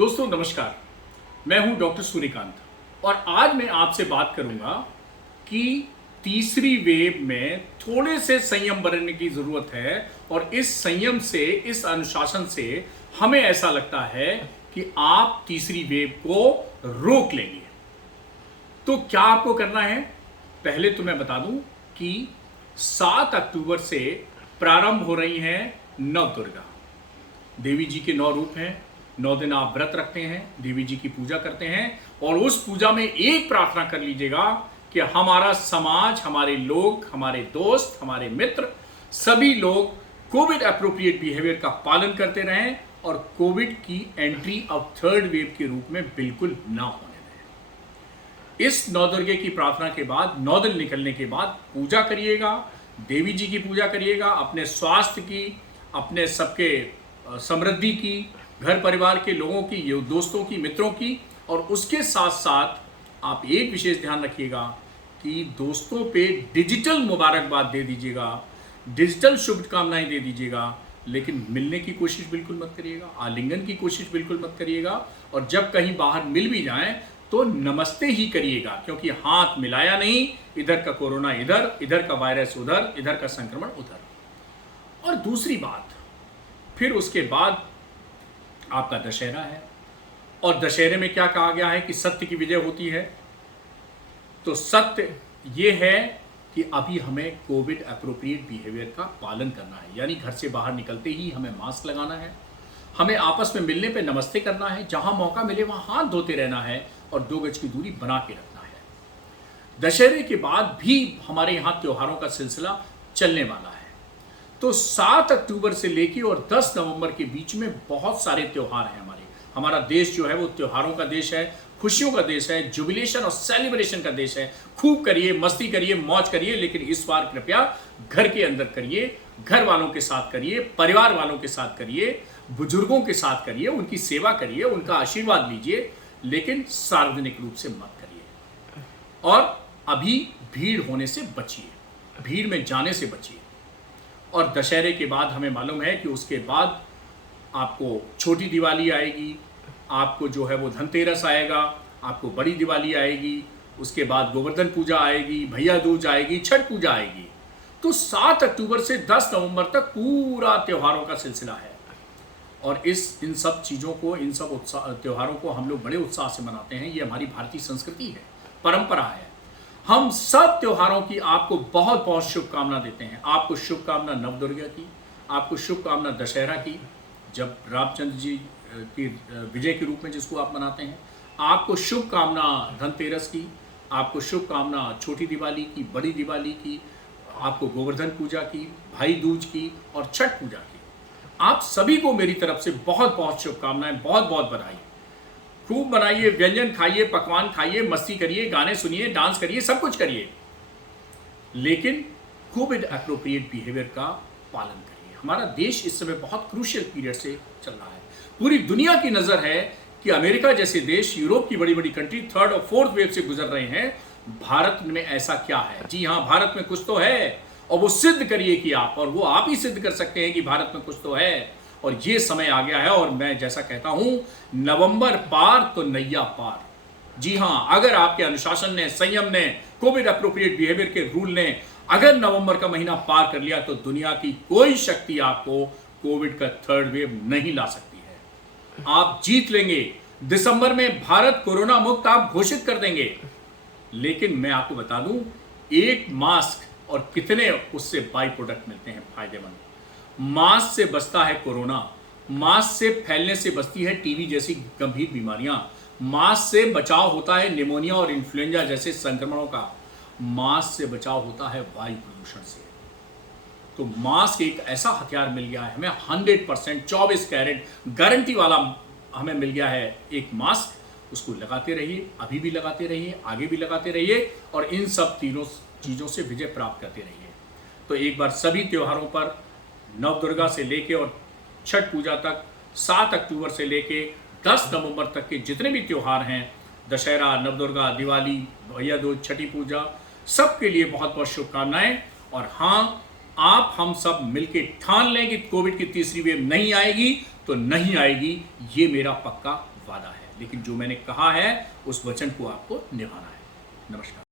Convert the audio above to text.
दोस्तों नमस्कार, मैं हूं डॉक्टर सूर्यकांत और आज मैं आपसे बात करूंगा कि तीसरी वेव में थोड़े से संयम बरतने की जरूरत है और इस संयम से, इस अनुशासन से हमें ऐसा लगता है कि आप तीसरी वेव को रोक लेंगे। तो क्या आपको करना है? पहले तो मैं बता दूं कि 7 अक्टूबर से प्रारंभ हो रही हैं नवदुर्गा। देवी जी के 9 रूप हैं। 9 दिन आप व्रत रखते हैं, देवी जी की पूजा करते हैं और उस पूजा में एक प्रार्थना कर लीजिएगा कि हमारा समाज, हमारे लोग, हमारे दोस्त, हमारे मित्र, सभी लोग कोविड अप्रोप्रिएट बिहेवियर का पालन करते रहें और कोविड की एंट्री अब थर्ड वेव के रूप में बिल्कुल ना होने दें। इस नवदुर्गे की प्रार्थना के बाद, 9 दिन निकलने के बाद पूजा करिएगा, देवी जी की पूजा करिएगा, अपने स्वास्थ्य की, अपने सबके समृद्धि की, घर परिवार के लोगों की, दोस्तों की, मित्रों की, और उसके साथ साथ आप एक विशेष ध्यान रखिएगा कि दोस्तों पे डिजिटल मुबारकबाद दे दीजिएगा, डिजिटल शुभकामनाएं दे दीजिएगा, लेकिन मिलने की कोशिश बिल्कुल मत करिएगा, आलिंगन की कोशिश बिल्कुल मत करिएगा और जब कहीं बाहर मिल भी जाएं तो नमस्ते ही करिएगा, क्योंकि हाथ मिलाया नहीं, इधर का कोरोना इधर, इधर का वायरस उधर, इधर का संक्रमण उधर। और दूसरी बात, फिर उसके बाद आपका दशहरा है और दशहरे में क्या कहा गया है कि सत्य की विजय होती है। तो सत्य ये है कि अभी हमें कोविड अप्रोप्रिएट बिहेवियर का पालन करना है, यानी घर से बाहर निकलते ही हमें मास्क लगाना है, हमें आपस में मिलने पे नमस्ते करना है, जहां मौका मिले वहां हाथ धोते रहना है और 2 गज की दूरी बना के रखना है। दशहरे के बाद भी हमारे यहाँ त्योहारों का सिलसिला चलने वाला है। तो 7 अक्टूबर से लेके और 10 नवंबर के बीच में बहुत सारे त्योहार हैं। हमारा देश जो है वो त्योहारों का देश है, खुशियों का देश है, जुबिलेशन और सेलिब्रेशन का देश है। खूब करिए, मस्ती करिए, मौज करिए, लेकिन इस बार कृपया घर के अंदर करिए, घर वालों के साथ करिए, परिवार वालों के साथ करिए, बुजुर्गों के साथ करिए, उनकी सेवा करिए, उनका आशीर्वाद लीजिए, लेकिन सार्वजनिक रूप से मत करिए। और अभी भीड़ होने से बचिए, भीड़ में जाने से बचिए। और दशहरे के बाद हमें मालूम है कि उसके बाद आपको छोटी दिवाली आएगी, आपको जो है वो धनतेरस आएगा, आपको बड़ी दिवाली आएगी, उसके बाद गोवर्धन पूजा आएगी, भैया दूज आएगी, छठ पूजा आएगी। तो 7 अक्टूबर से 10 नवंबर तक पूरा त्योहारों का सिलसिला है और इन सब चीज़ों को, इन सब त्योहारों को हम लोग बड़े उत्साह से मनाते हैं। ये हमारी भारतीय संस्कृति है, परंपरा है। हम सब त्योहारों की आपको बहुत बहुत शुभकामना देते हैं। आपको शुभकामना नवदुर्गा की, आपको शुभकामना दशहरा की, जब रामचंद्र जी की विजय के रूप में जिसको आप मनाते हैं, आपको शुभकामना धनतेरस की, आपको शुभकामना छोटी दिवाली की, बड़ी दिवाली की, आपको गोवर्धन पूजा की, भाई दूज की और छठ पूजा की। आप सभी को मेरी तरफ से बहुत बहुत शुभकामनाएं, बहुत बहुत बधाई। खूब बनाइए, व्यंजन खाइए, पकवान खाइए, मस्ती करिए, गाने सुनिए, डांस करिए, सब कुछ करिए, लेकिन कोविड अप्रोप्रिएट बिहेवियर का पालन करिए। हमारा देश इस समय बहुत क्रूशियल पीरियड से चल रहा है। पूरी दुनिया की नजर है कि अमेरिका जैसे देश, यूरोप की बड़ी बड़ी कंट्री 3rd और 4th वेव से गुजर रहे हैं। भारत में ऐसा क्या है? जी हाँ, भारत में कुछ तो है और वो सिद्ध करिए कि आप, और वो आप ही सिद्ध कर सकते हैं कि भारत में कुछ तो है। और ये समय आ गया है और मैं जैसा कहता हूं, नवंबर पार तो नैया पार। जी हाँ, अगर आपके अनुशासन ने, संयम ने, कोविड अप्रोप्रिएट बिहेवियर के रूल ने अगर नवंबर का महीना पार कर लिया तो दुनिया की कोई शक्ति आपको कोविड का 3rd वेव नहीं ला सकती है। आप जीत लेंगे। दिसंबर में भारत कोरोना मुक्त आप घोषित कर देंगे। लेकिन मैं आपको बता दूं, एक मास्क और कितने उससे बाई प्रोडक्ट मिलते हैं फायदेमंद। मास्क से बचता है कोरोना, मास्क से फैलने से बचती है टीबी जैसी गंभीर बीमारियां, मास्क से बचाव होता है निमोनिया और इन्फ्लुएंजा जैसे संक्रमणों का, मास्क से बचाव होता है वायु प्रदूषण से। तो मास्क एक ऐसा हथियार मिल गया है हमें, 100% 24 कैरेट गारंटी वाला हमें मिल गया है एक मास्क। उसको लगाते रहिए, अभी भी लगाते रहिए, आगे भी लगाते रहिए और इन सब तीनों चीज़ों से विजय प्राप्त करते रहिए। तो एक बार सभी त्योहारों पर, नवदुर्गा से लेके और छठ पूजा तक, 7 अक्टूबर से लेके 10 नवंबर तक के जितने भी त्योहार हैं, दशहरा, नवदुर्गा, दिवाली, भैया दूज, छठी पूजा, सबके लिए बहुत बहुत शुभकामनाएं। और हाँ, आप हम सब मिलके ठान लें कि कोविड की तीसरी वेव नहीं आएगी, तो नहीं आएगी, ये मेरा पक्का वादा है। लेकिन जो मैंने कहा है उस वचन को आपको निभाना है। नमस्कार।